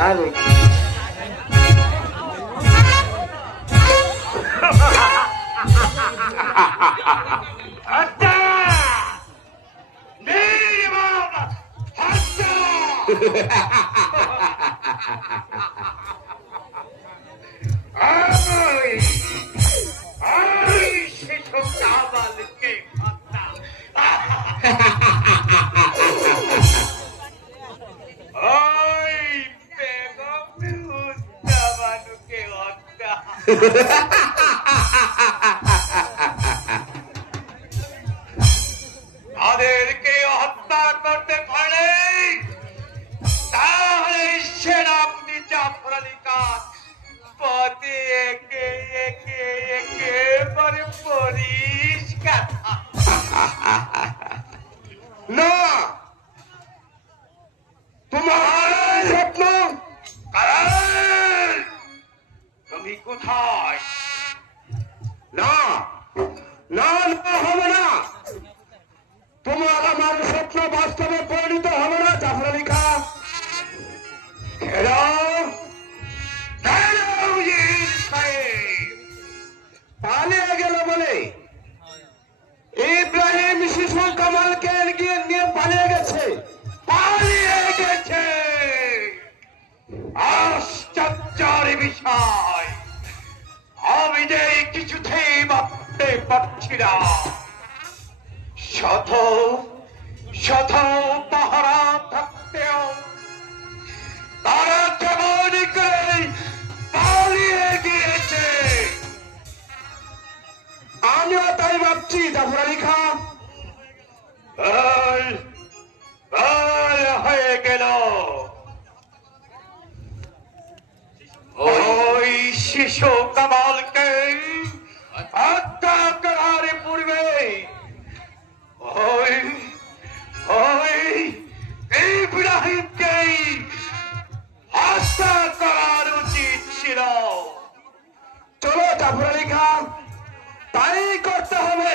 আরে আচ্ছা নির্মম হত্যা আমি আমি শিশু কামালকে হত্যা ওই বেগম উদ্দামানুকে হত্যা তাদেরকে হত্যা করতে পারে তাহলে সেনাপতি জাফর আলী খান পথে একে একে একেবারে পরিষ্কার না তোমার স্বপ্ন কারণ তুমি কোথায় না না না হবে না তোমার আমার স্বপ্ন বাস্তবে পরিণত হবে না জাফর আলী খান কেন কেন উজির সাহেব পালিয়ে গেল বলে ইব্রাহিম শিশু কামালকে নিয়ে পালিয়ে গেছে পালিয়ে গেছে আশ্চর্যের বিষয় আমি যে কিছুতেই ভাবতে পারছি না শত শত পাহারা থাকতেও তারা কেমন করে পালিয়ে গিয়েছে আমিও তাই ভাবছি জাফর আলী খান ভুল ভুল হয়ে গেল ওই শিশু কামালকে হত্যা করার পূর্বে ওই ওই ইব্রাহিমকে হত্যা করার উচিত ছিল চলো জাফর আলী খান তাই করতে হবে